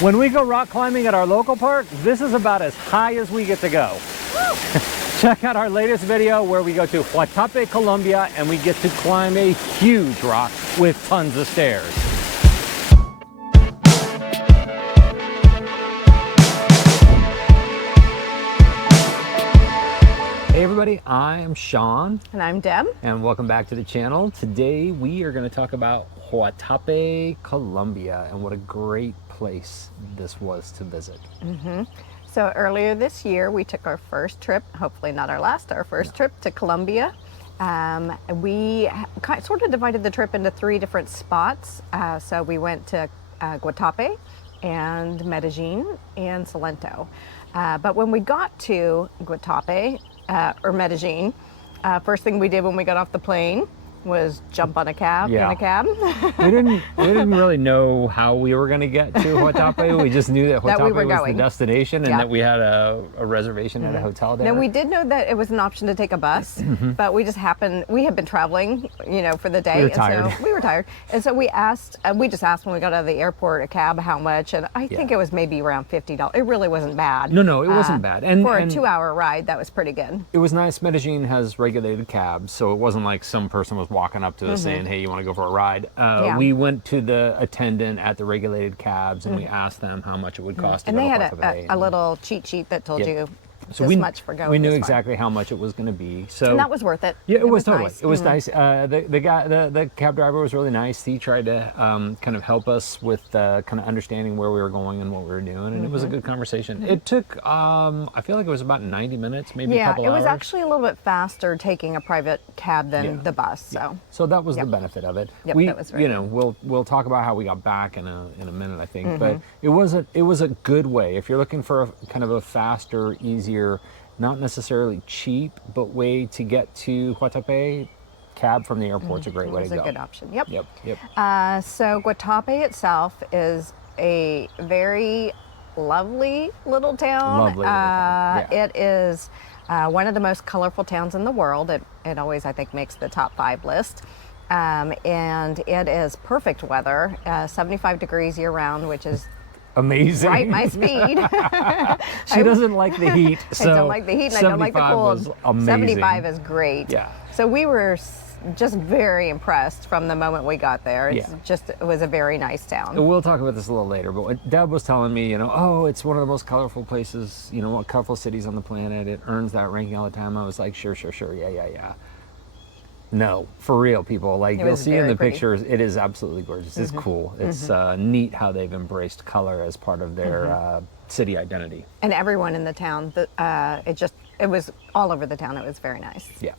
When we go rock climbing at our local park, this is about as high as we get to go. Check out our latest video where we go to Guatapé, Colombia, and we get to climb a huge rock with tons of stairs. Hey everybody, I am Sean. And I'm Deb. And welcome back to the channel. Today we are going to talk about Guatapé, Colombia, and what a great place this was to visit. So earlier this year, we took our first trip, hopefully not our last, our first trip to Colombia. We sort of divided the trip into three different spots. So we went to Guatapé and Medellin and Salento. But when we got to Guatapé, or Medellin, first thing we did when we got off the plane was jump on a cab, in a cab. we didn't really know how we were going to get to Guatapé. We just knew that Guatapé was the destination and that we had a reservation at a hotel there. Now we did know that it was an option to take a bus, but we had been traveling, for the day. We were tired. So we were tired. And so we just asked when we got out of the airport a cab how much, and I think it was maybe around $50. It really wasn't bad. No, it wasn't bad. And for a 2-hour ride, that was pretty good. It was nice. Medellin has regulated cabs, so it wasn't like some person was walking up to us saying, hey, you want to go for a ride? We went to the attendant at the regulated cabs and we asked them how much it would cost to go to And they Guatapé. had a little cheat sheet that told you so much for going. We knew exactly how much it was going to be. So and that was worth it. Yeah, it was totally. Nice. It was nice. The cab driver was really nice. He tried to kind of help us with kind of understanding where we were going and what we were doing, and it was a good conversation. It took, I feel like it was about 90 minutes, maybe a couple hours. Yeah, it was actually a little bit faster taking a private cab than the bus. So that was the benefit of it. Yep, that was right. We'll talk about how we got back in a minute, I think. But it was a good way if you're looking for kind of a faster, easier, not necessarily cheap, but way to get to Guatapé. Cab from the airport's a great way to go. It's a good option. Yep. So Guatapé itself is a very lovely little town. It is one of the most colorful towns in the world. It always, I think, makes the top 5 list. And it is perfect weather, 75 degrees year round, which is amazing. Right, my speed. She doesn't like the heat. So I don't like the heat and I don't like the cold. Was amazing. 75 is great. Yeah. So we were just very impressed from the moment we got there. It was a very nice town. We'll talk about this a little later, but what Deb was telling me, it's one of the most colorful places, colorful cities on the planet. It earns that ranking all the time. I was like, sure, yeah. No, for real, people. Like you'll see in the pictures, it is absolutely gorgeous. It's cool. It's neat how they've embraced color as part of their city identity. And everyone in the town, it was all over the town. It was very nice. Yeah.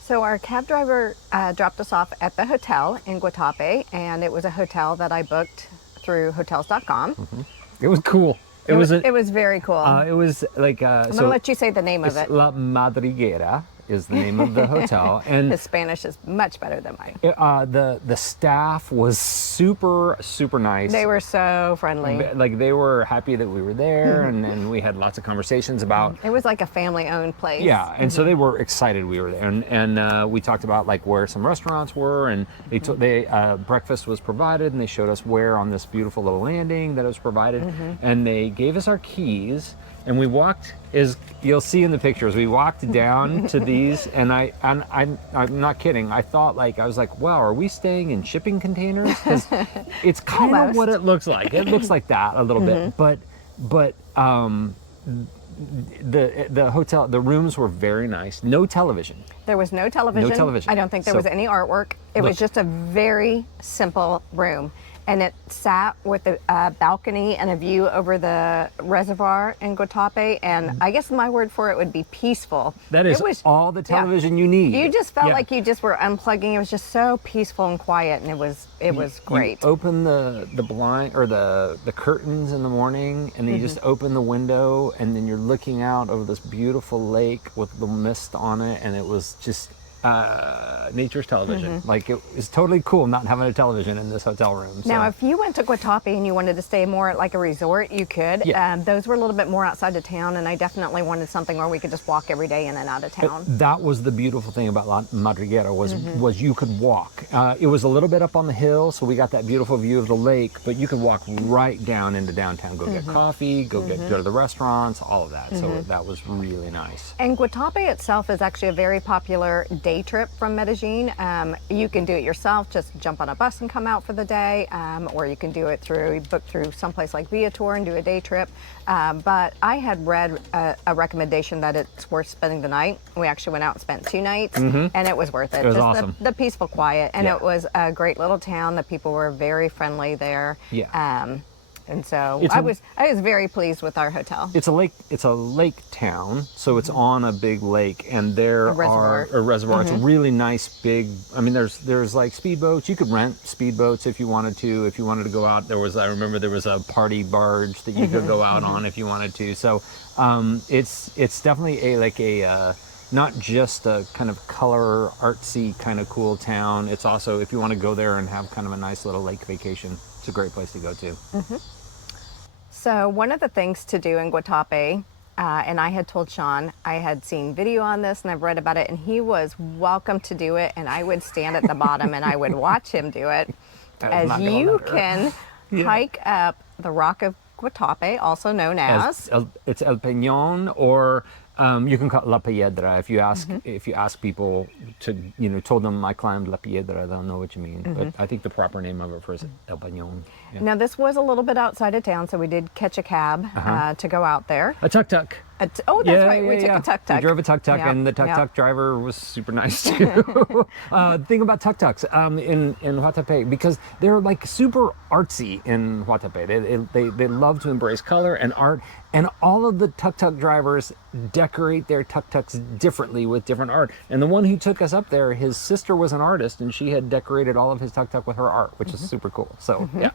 So our cab driver dropped us off at the hotel in Guatapé, and it was a hotel that I booked through hotels.com. It was cool. It was very cool. It was like I'm gonna let you say the name of it. La Madriguera is the name of the hotel, and his Spanish is much better than mine. The staff was super nice. They were so friendly. Like they were happy that we were there, and we had lots of conversations about. It was like a family-owned place. Yeah, and so they were excited we were there, and we talked about like where some restaurants were, and they breakfast was provided, and they showed us where on this beautiful little landing that it was provided, and they gave us our keys. And we walked, as you'll see in the pictures, we walked down to these, and I'm not kidding. I was like, wow, are we staying in shipping containers? Because it's kind of what it looks like. It looks like that a little bit, but the hotel, the rooms were very nice. No television. There was no television. No television. I don't think there was any artwork. It was just a very simple room. And it sat with a balcony and a view over the reservoir in Guatapé. And I guess my word for it would be peaceful. That is all the television you need. You just felt like you just were unplugging. It was just so peaceful and quiet, and it was great. You open the blind or the curtains in the morning, and then you just open the window, and then you're looking out over this beautiful lake with the mist on it, and it was just nature's television. Like, it was totally cool not having a television in this hotel room. So. Now, if you went to Guatapé and you wanted to stay more at like a resort, you could. Yeah. Those were a little bit more outside of town, and I definitely wanted something where we could just walk every day in and out of town. That was the beautiful thing about La Madriguera was you could walk. It was a little bit up on the hill, so we got that beautiful view of the lake, but you could walk right down into downtown, go get coffee, go to the restaurants, all of that. So that was really nice. And Guatapé itself is actually a very popular day trip from Medellin. You can do it yourself, just jump on a bus and come out for the day, or you can do it book through someplace like Via Tour and do a day trip. But I had read a recommendation that it's worth spending the night. We actually went out and spent 2 nights, and it was worth it. It was just awesome. The peaceful quiet, and it was a great little town. The people were very friendly there. Yeah. And so I was very pleased with our hotel. It's a lake town, so it's on a big lake, and there are a reservoir. It's a really nice big. I mean, there's like speedboats. You could rent speedboats if you wanted to. If you wanted to go out, I remember there was a party barge that you could go out on if you wanted to. So it's definitely not just a kind of color artsy kind of cool town. It's also, if you want to go there and have kind of a nice little lake vacation, it's a great place to go to. So one of the things to do in Guatapé, and I had told Sean, I had seen video on this and I've read about it, and he was welcome to do it, and I would stand at the bottom and I would watch him do it. As you can hike up the Rock of Guatapé, also known as it's El Peñón, or you can call it La Piedra. If you ask people to, told them I climbed La Piedra, they'll know what you mean. But I think the proper name of it first is El Peñón. Yeah. Now, this was a little bit outside of town, so we did catch a cab to go out there. A tuk-tuk. That's right. We took a tuk-tuk. We drove a tuk-tuk, and the tuk-tuk driver was super nice too. Thing about tuk-tuks in Guatapé, because they're like super artsy in Guatapé. They love to embrace color and art, and all of the tuk-tuk drivers decorate their tuk-tuks differently with different art. And the one who took us up there, his sister was an artist, and she had decorated all of his tuk-tuk with her art, which is super cool. So yeah.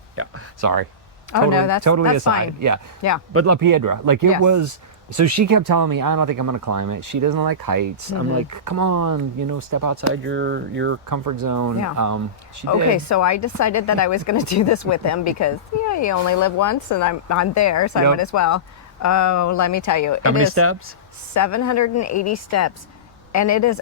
Sorry. No, that's aside. fine. Yeah. But La Piedra, it was. So she kept telling me, I don't think I'm going to climb it. She doesn't like heights. I'm like, come on, step outside your comfort zone. Yeah. She did. Okay, so I decided that I was going to do this with him because, you only live once, and I'm there, so I might as well. Oh, let me tell you. How many steps? 780 steps, and it is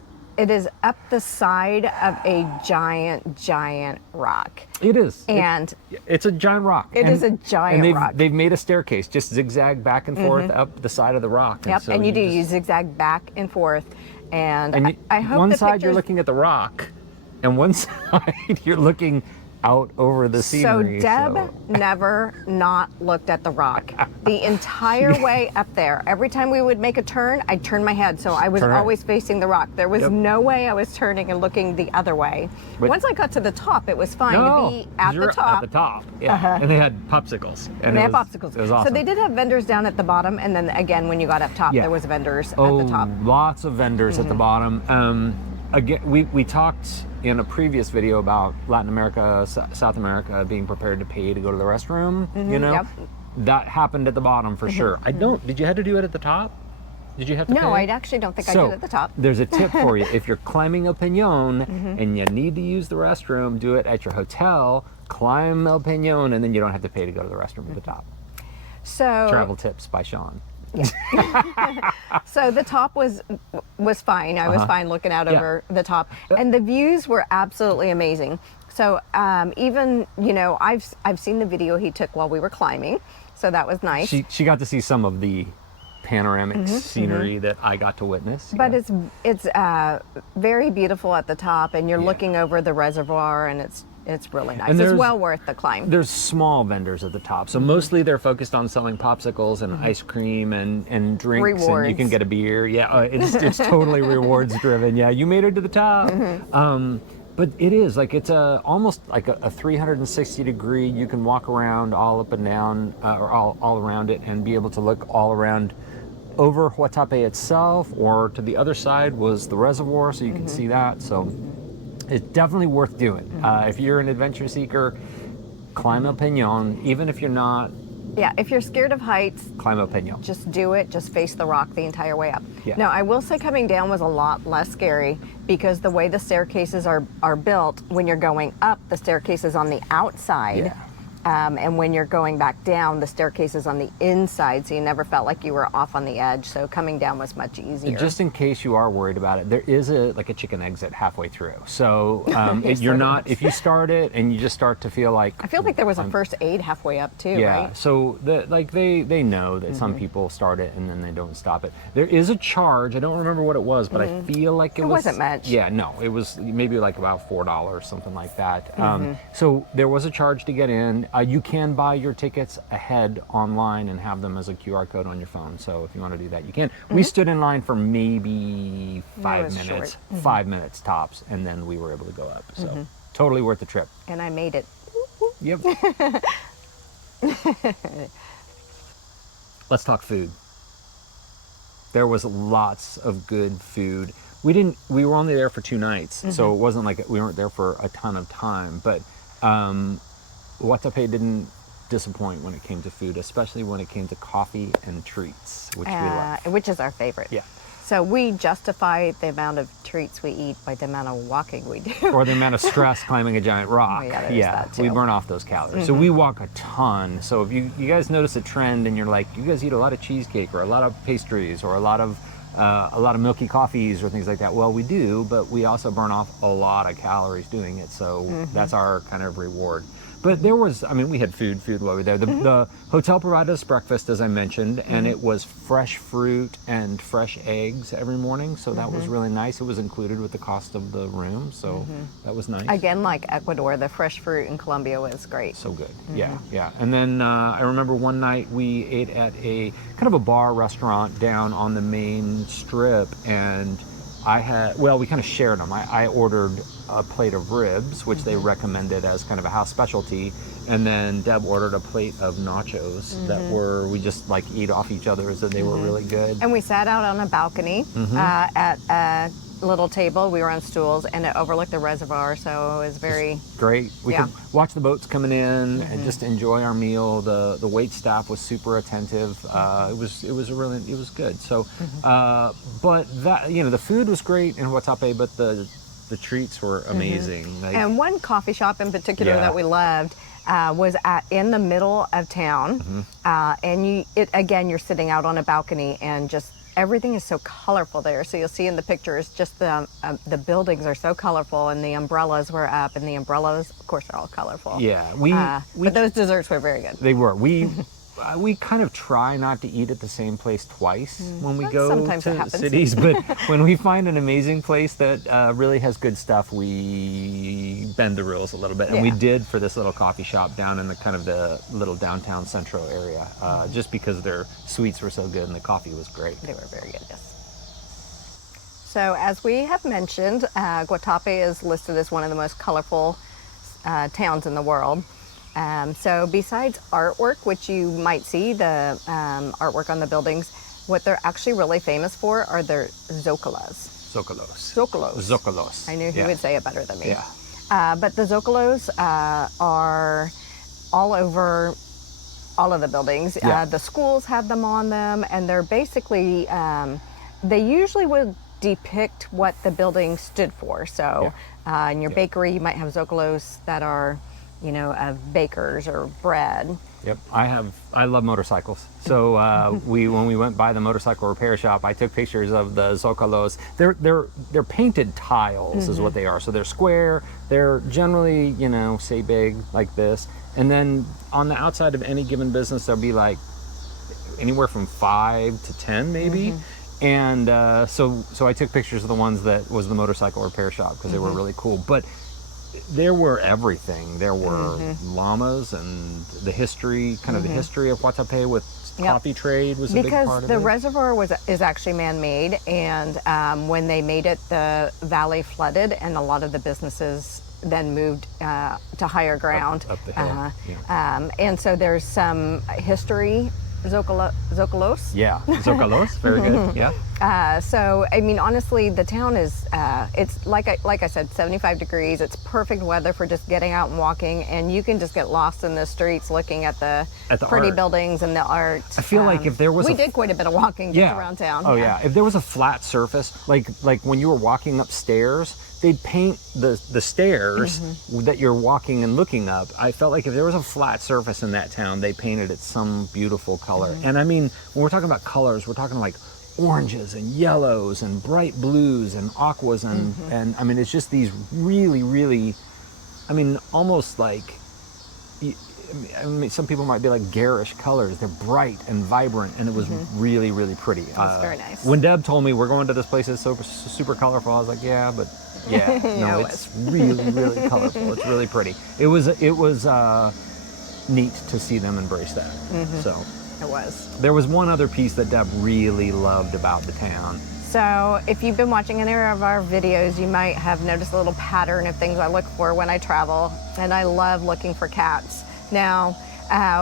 up the side of a giant rock. It is. And it's a giant rock. It is a giant rock. They've made a staircase, just zigzag back and forth up the side of the rock. Yep, so and you zigzag back and forth. And I hope one the side pictures... you're looking at the rock, and one side you're looking out over the scenery. So Deb never not looked at the rock the entire way up there. Every time we would make a turn, I'd turn my head, so I was always facing the rock. There was no way I was turning and looking the other way. But once I got to the top, it was fine to be at the top. At the top, yeah. And they had popsicles. And they had popsicles. It was awesome. So they did have vendors down at the bottom, and then again, when you got up top, there was vendors at the top. Lots of vendors at the bottom. Again, we talked in a previous video about Latin America, South America being prepared to pay to go to the restroom. That happened at the bottom for sure. Did you have to do it at the top? Did you have to pay? No, I actually don't think I did at the top. There's a tip for you. If you're climbing El Peñón and you need to use the restroom, do it at your hotel, climb El Peñón, and then you don't have to pay to go to the restroom at the top. So travel tips by Sean. So the top was fine. I was fine looking out over the top, and the views were absolutely amazing. So even I've seen the video he took while we were climbing, so that was nice. She got to see some of the panoramic scenery that I got to witness. But it's very beautiful at the top, and you're looking over the reservoir, and it's really nice. It's well worth the climb. There's small vendors at the top, so mostly they're focused on selling popsicles and ice cream and drinks. Rewards. And you can get a beer. It's totally rewards driven. Yeah, you made it to the top. But it is it's almost like a 360 degree. You can walk around all up and down, or all around it, and be able to look all around over Guatapé itself, or to the other side was the reservoir, so you can see that. So it's definitely worth doing. If you're an adventure seeker, climb El Peñón. Even if you're not Yeah, if you're scared of heights, climb up Peñol. just do it. Just face the rock the entire way up. Yeah. Now, I will say coming down was a lot less scary because the way the staircases are built, when you're going up, the staircase is on the outside. Yeah. And when you're going back down, the staircase is on the inside, so you never felt like you were off on the edge. So coming down was much easier. Just in case you are worried about it, there is a chicken exit halfway through. So you're Sort not, of. if you start it and you just start to feel like, I feel like there was a first aid halfway up too, yeah. right? So they know that some people start it and then they don't stop it. There is a charge. I don't remember what it was, but I feel like it wasn't much. Yeah, no, it was maybe like about $4, something like that. So there was a charge to get in. You can buy your tickets ahead online and have them as a QR code on your phone. So if you want to do that, you can. We stood in line for maybe 5 was minutes, short. 5 minutes tops, and then we were able to go up. So totally worth the trip. And I made it. Yep. Let's talk food. There was lots of good food. We were only there for 2 nights, so it wasn't like we weren't there for a ton of time, but Guatapé didn't disappoint when it came to food, especially when it came to coffee and treats, which we love. Which is our favorite. Yeah. So we justify the amount of treats we eat by the amount of walking we do. Or the amount of stress climbing a giant rock. Oh, yeah, there's that too. We burn off those calories. So we walk a ton. So if you guys notice a trend and you're like, you guys eat a lot of cheesecake or a lot of pastries or a lot of milky coffees or things like that. Well, we do, but we also burn off a lot of calories doing it. So that's our kind of reward. But there was, we had food while we were there. The hotel provided us breakfast, as I mentioned, and it was fresh fruit and fresh eggs every morning. So that was really nice. It was included with the cost of the room. So that was nice. Again, like Ecuador, the fresh fruit in Colombia was great. So good. Yeah. And then I remember one night we ate at a kind of a bar restaurant down on the main strip, and we kind of shared them. I ordered a plate of ribs, which they recommended as kind of a house specialty, and then Deb ordered a plate of nachos that we just like eat off each other's, and they were really good. And we sat out on a balcony at a little table. We were on stools, and it overlooked the reservoir, so it was very great. We could watch the boats coming in and just enjoy our meal. The wait staff was super attentive. It was good. So, but that the food was great in Guatapé, but the treats were amazing. And one coffee shop in particular that we loved was in the middle of town, and you're sitting out on a balcony, and just everything is so colorful there. So you'll see in the pictures, just the buildings are so colorful, and the umbrellas were up, and the umbrellas, of course, are all colorful. Yeah, but those desserts were very good. They were. We kind of try not to eat at the same place twice when we go Sometimes it to happens. cities, but when we find an amazing place that really has good stuff, we bend the rules a little bit. And we did for this little coffee shop down in the kind of the little downtown central area, just because their sweets were so good and the coffee was great. They were very good, yes. So as we have mentioned, Guatapé is listed as one of the most colorful towns in the world. So besides artwork, which you might see, the artwork on the buildings, what they're actually really famous for are their zocolos. Zocolos. I knew he would say it better than me. Yeah. But the zocolos are all over all of the buildings. The schools have them on them, and they're basically, they usually would depict what the building stood for. So in your bakery, you might have zocolos that are of bakers or bread. Yep, I love motorcycles. So when we went by the motorcycle repair shop, I took pictures of the zocolos. They're painted tiles is what they are. So they're square. They're generally say big like this, and then on the outside of any given business there'll be like anywhere from 5 to 10 maybe. And so I took pictures of the ones that was the motorcycle repair shop because they were really cool. But there were everything. There were llamas and the history, kind of the history of Guatapé with coffee trade was a big part of it. Because the reservoir is actually man-made, and when they made it, the valley flooded, and a lot of the businesses then moved to higher ground. Up the hill. And so there's some history zocolos. Yeah, zocolos, very good. Yeah. So I mean, honestly, the town is it's like I said, 75 degrees. It's perfect weather for just getting out and walking, and you can just get lost in the streets looking at the pretty art. buildings and the art. I feel like if there was we did quite a bit of walking just around town. Oh yeah. If there was a flat surface, like when you were walking upstairs, they'd paint the stairs that you're walking and looking up. I felt like if there was a flat surface in that town, they painted it some beautiful color. And I mean, when we're talking about colors, we're talking like oranges and yellows and bright blues and aquas and I mean, it's just these really, really, I mean, almost like, I mean, some people might be like garish colors. They're bright and vibrant, and it was really, really pretty. It was very nice. When Deb told me we're going to this place that's super colorful, I was like, yeah, but yeah, no, it's really, really colorful. It's really pretty. It was neat to see them embrace that. So it was. There was one other piece that Deb really loved about the town. So if you've been watching any of our videos, you might have noticed a little pattern of things I look for when I travel, and I love looking for cats. Now,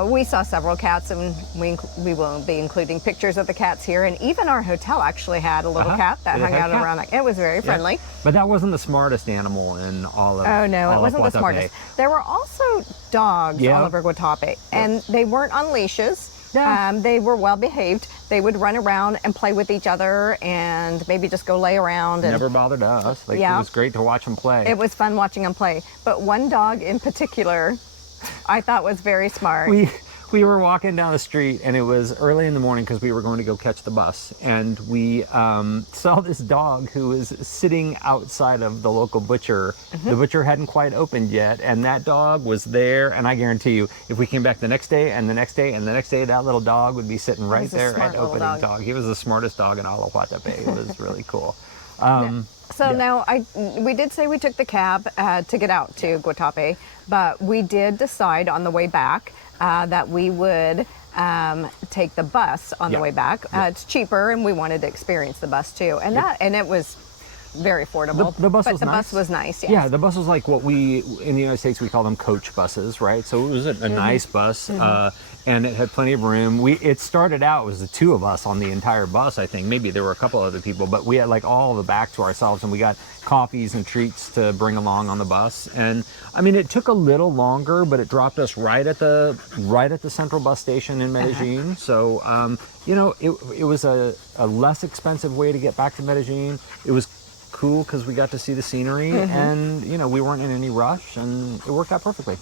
we saw several cats, and we will be including pictures of the cats here, and even our hotel actually had a little cat that hung out around. It was very friendly. But that wasn't the smartest animal in all of Oh no, it wasn't the smartest. There were also dogs all over Guatapé, and they weren't on leashes. They were well behaved. They would run around and play with each other and maybe just go lay around. And never bothered us. Like, it was great to watch them play. It was fun watching them play. But one dog in particular I thought was very smart. We were walking down the street, and it was early in the morning because we were going to go catch the bus, and we saw this dog who was sitting outside of the local butcher. The butcher hadn't quite opened yet, and that dog was there, and I guarantee you, if we came back the next day and the next day and the next day, that little dog would be sitting right there at opening dog. He was the smartest dog in all of Guatapé. It was really cool. Now, we did say we took the cab to get out to Guatapé, but we did decide on the way back that we would take the bus on the way back. It's cheaper, and we wanted to experience the bus too, and it was very affordable. The bus was nice. Bus was nice. Yes. Yeah, the bus was like what we in the United States we call them coach buses, right? So it was a nice bus, and it had plenty of room. It started out it was the two of us on the entire bus. I think maybe there were a couple other people, but we had like all the back to ourselves, and we got coffees and treats to bring along on the bus. And I mean, it took a little longer, but it dropped us right at the central bus station in Medellin. So you know, it was a less expensive way to get back to Medellin. It was cool because we got to see the scenery, and you know, we weren't in any rush, and it worked out perfectly.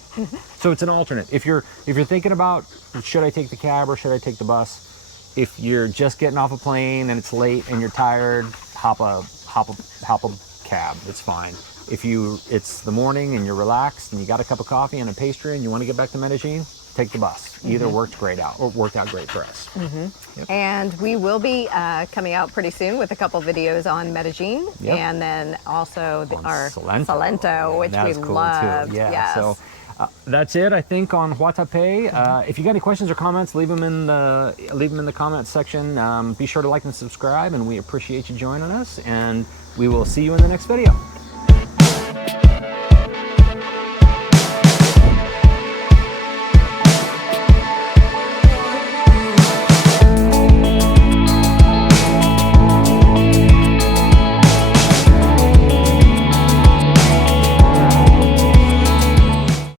So it's an alternate. If you're thinking about should I take the cab or should I take the bus, if you're just getting off a plane and it's late and you're tired, hop a cab. It's fine. If it's the morning and you're relaxed and you got a cup of coffee and a pastry and you want to get back to Medellin, take the bus. Either worked out great for us. Yep. And we will be coming out pretty soon with a couple videos on Medellin, and then also our Salento, which we cool love. Too. Yeah. Yes. So that's it, I think, on Guatapé. If you got any questions or comments, leave them in the comments section. Be sure to like and subscribe, and we appreciate you joining us. And we will see you in the next video.